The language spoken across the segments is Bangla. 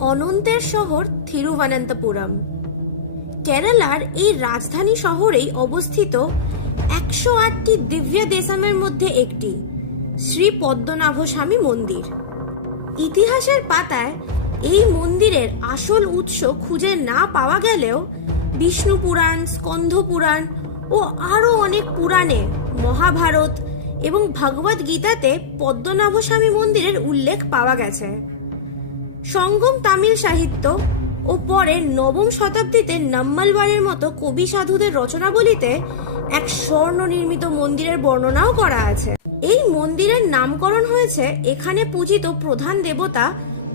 অনন্তের শহর থিরুবনন্তপুরম। কেরালার এই রাজধানী শহরেই অবস্থিত একশো আটটি দিব্য দেশামের মধ্যে একটি, শ্রী পদ্মনাভ স্বামী মন্দির। ইতিহাসের পাতায় এই মন্দিরের আসল উৎস খুঁজে না পাওয়া গেলেও বিষ্ণু পুরাণ, স্কন্ধ পুরাণ ও আরও অনেক পুরাণে মহাভারত এবং ভগবদ গীতাতে পদ্মনাভ মন্দিরের উল্লেখ পাওয়া গেছে। সঙ্গম তামিল সাহিত্য ও পরে নবম শতাব্দীতে নাম্মালবারের মতো কবি সাধুদের রচনাবলিতে এক স্বর্ণ নির্মিত মন্দিরের বর্ণনাও করা আছে। এই মন্দিরের নামকরণ হয়েছে এখানে পূজিত প্রধান দেবতা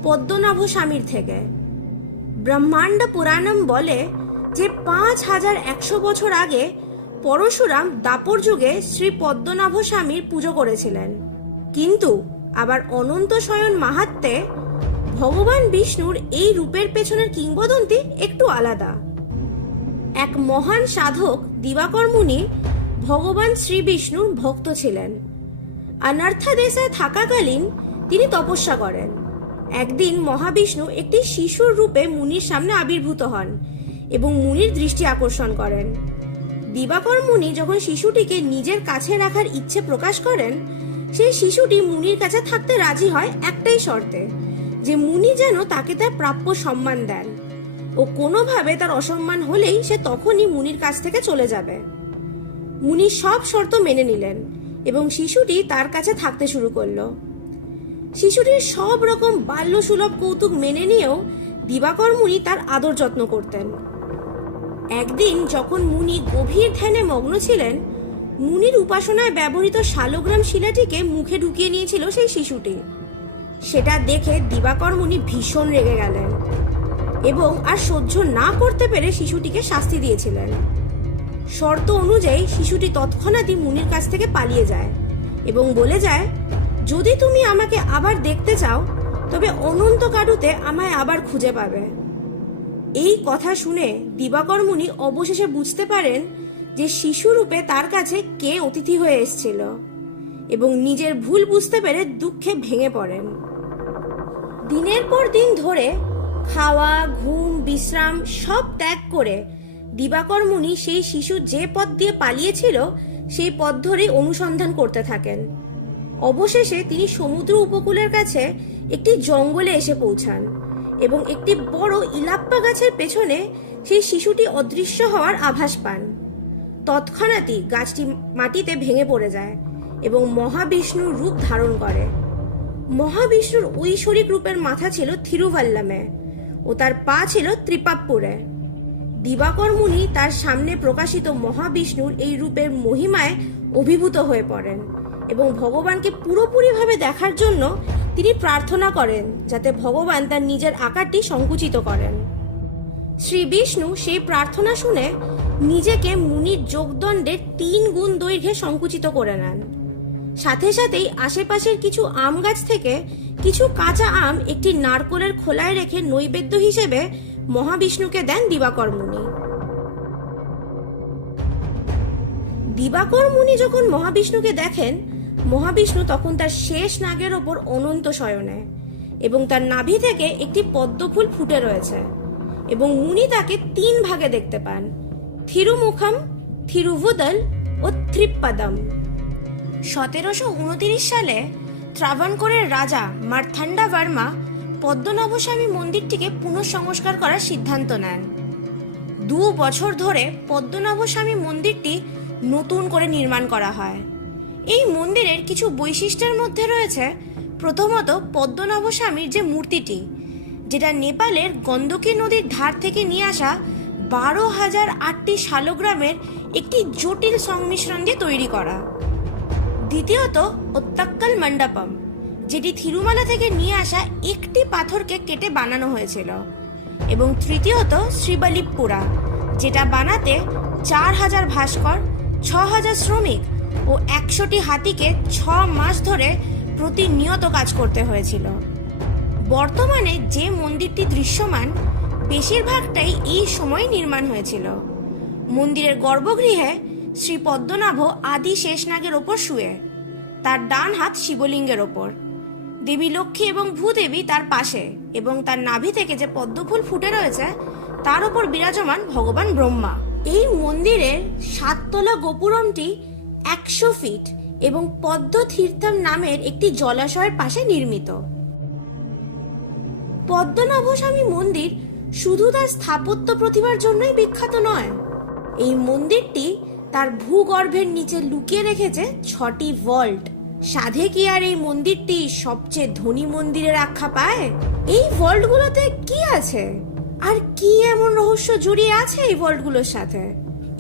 পদ্মনাভ স্বামীর থেকে। ব্রহ্মাণ্ড পুরাণম বলে যে পাঁচ হাজার একশো বছর আগে পরশুরাম দাপর যুগে শ্রী পদ্মনাভ স্বামীর পুজো করেছিলেন। কিন্তু আবার অনন্ত শয়ন মাহাত্মে ভগবান বিষ্ণুর এই রূপের পেছনের কিংবদন্তি একটু আলাদা। এক মহান সাধক, দিবাকর মুনি, ভগবান শ্রী বিষ্ণুর ভক্ত ছিলেন। অনার্থাদেশে থাকাকালীন তিনি তপস্যা করেন। একদিন মহাবিষ্ণু একটি শিশুর রূপে মুনির সামনে আবির্ভূত হন এবং মুনির দৃষ্টি আকর্ষণ করেন। দিবাকর মুনি যখন শিশুটিকে নিজের কাছে রাখার ইচ্ছে প্রকাশ করেন, সেই শিশুটি মুনির কাছে থাকতে রাজি হয় একটাই শর্তে যে মুনি যেন তাকে তার প্রাপ্য সম্মান দেন। ও কোনোভাবে তার অসম্মান হলেই সে তখনই মুনির কাছ থেকে চলে যাবে। মুনি সব শর্ত মেনে নিলেন এবং শিশুটি তার কাছে থাকতে শুরু করল। শিশুটির সব রকম বাল্যসুলভ কৌতুক মেনে নিয়েও দিবাকর মুনি তার আদর যত্ন করতেন। একদিন যখন মুনি গভীর ধ্যানে মগ্ন ছিলেন, মুনির উপাসনায় ব্যবহৃত শালগ্রাম শিলাটিকে মুখে ঢুকিয়ে নিয়েছিল সেই শিশুটি। সেটা দেখে দিবাকর মুনি ভীষণ রেগে গেলেন এবং আর সহ্য না করতে পেরে শিশুটিকে শাস্তি দিয়েছিলেন। শর্ত অনুযায়ী শিশুটি তৎক্ষণাৎই মুনির কাছ থেকে পালিয়ে যায় এবং বলে যায়, যদি তুমি আমাকে আবার দেখতে চাও, তবে অনন্ত কারুতে আমায় আবার খুঁজে পাবে। এই কথা শুনে দিবাকর মুনি অবশেষে বুঝতে পারেন যে শিশুরূপে তার কাছে কে অতিথি হয়ে এসেছিল। এবং নিজের ভুল বুঝতে পেরে দুঃখে ভেঙে পড়েন। দিনের পর দিন ধরে খাওয়া, ঘুম, বিশ্রাম সব ত্যাগ করে দিবাকর মুনি সেই শিশু যে পথ দিয়ে পালিয়েছিল, সেই পথ ধরেই অনুসন্ধান করতে থাকেন। অবশেষে তিনি সমুদ্র উপকূলের কাছে একটি জঙ্গলে এসে পৌঁছান এবং একটি বড় ইলাপ্পা গাছের পেছনে সেই শিশুটি অদৃশ্য হওয়ার আভাস পান। তৎক্ষণাৎই গাছটি মাটিতে ভেঙে পড়ে যায় এবং মহাবিষ্ণুর রূপ ধারণ করে। মহাবিষ্ণুর ঐশ্বরিক রূপের মাথা ছিল থিরুভাল্লামে ও তার পা ছিল ত্রিপাপ্পুরে। দিবাকর মুনি তার সামনে প্রকাশিত মহাবিষ্ণুর এই রূপের মহিমায় অভিভূত হয়ে পড়েন এবং ভগবানকে পুরোপুরিভাবে দেখার জন্য তিনি প্রার্থনা করেন যাতে ভগবান তার নিজের আকারটি সংকুচিত করেন। শ্রী বিষ্ণু সেই প্রার্থনা শুনে নিজেকে মুনির যোগদণ্ডের তিন গুণ দৈর্ঘ্যে সংকুচিত করে নেন। সাথে সাথেই আশেপাশের কিছু আম গাছ থেকে কিছু কাঁচা আম একটি নারকোলের খোলায় রেখে নৈবেদ্য হিসেবে মহাবিষ্ণুকে দেন দিবাকর মুনি। দিবাকর মুনি যখন মহাবিষ্ণুকে দেখেন, মহাবিষ্ণু তখন তার শেষ নাগের ওপর অনন্ত শয়নে এবং তার নাভি থেকে একটি পদ্মফুল ফুটে রয়েছে এবং মুনি তাকে তিন ভাগে দেখতে পান, থিরুমুখম, থিরুভুদল ও থ্রিপ্পাদম। সতেরোশো উনতিরিশ সালে ত্রাভানকোরের রাজা মার্থান্ডা ভার্মা পদ্মনাভস্বামী মন্দিরটিকে পুনঃসংস্কার করার সিদ্ধান্ত নেন। দু বছর ধরে পদ্মনাভস্বামী মন্দিরটি নতুন করে নির্মাণ করা হয়। এই মন্দিরের কিছু বৈশিষ্ট্যের মধ্যে রয়েছে প্রথমত পদ্মনাভস্বামীর যে মূর্তিটি, যেটা নেপালের গন্দকী নদীর ধার থেকে নিয়ে আসা বারো হাজার আটটি শালগ্রামের একটি জটিল সংমিশ্রণ দিয়ে তৈরি করা। দ্বিতীয়ত ওত্তাক্কাল মণ্ডপম, যেটি থিরুমালা থেকে নিয়ে আসা একটি পাথরকে কেটে বানানো হয়েছিল। এবং তৃতীয়ত শ্রীবালিপুরা যেটা বানাতে চার হাজার ভাস্কর, ছ হাজার শ্রমিক ও একশোটি হাতিকে ছ মাস ধরে প্রতিনিয়ত কাজ করতে হয়েছিল। বর্তমানে যে মন্দিরটি দৃশ্যমান, বেশিরভাগটাই এই সময় নির্মাণ হয়েছিল। মন্দিরের গর্ভগৃহে শ্রী পদ্মনাভ আদি শেষনাগের ওপর শুয়ে। তার ডান হাত শিবলিঙ্গের ওপর। দেবী লক্ষ্মী এবং ভূদেবী তার পাশে এবং তার নাভি থেকে যে পদ্মফুল ফুটে রয়েছে, তার উপর বিরাজমান ভগবান ব্রহ্মা। এই মন্দিরের সাততলা গোপুরমটি একশো ফিট এবং পদ্ম তীর্থম নামের একটি জলাশয়ের পাশে নির্মিত। পদ্মনাভস্বামী মন্দির শুধু তার স্থাপত্য প্রতিভার জন্যই বিখ্যাত নয়। এই মন্দিরটি তার ভূগর্ভের নিচে লুকিয়ে রেখেছে ছটি ভল্ট সাধে কি আর এই মন্দিরটি সবচেয়ে ধনী মন্দিরের আখ্যা পায়? এই ভল্টগুলোতে কি আছে? আর কি এমন রহস্য জড়িয়ে আছে এই ভল্টগুলোর সাথে?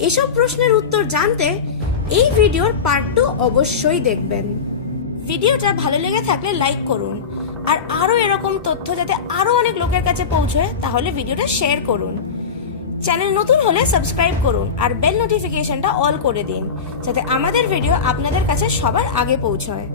এসব প্রশ্নের উত্তর জানতে এই ভিডিওর পার্ট টু অবশ্যই দেখবেন। ভিডিওটা ভালো লেগে থাকলে লাইক করুন। আর আরও এরকম তথ্য যাতে আরও অনেক লোকের কাছে পৌঁছয়, তাহলে ভিডিওটা শেয়ার করুন। চ্যানেল নতুন হলে সাবস্ক্রাইব করুন আর বেল নোটিফিকেশনটা অল করে দিন, যাতে আমাদের ভিডিও আপনাদের কাছে সবার আগে পৌঁছয়।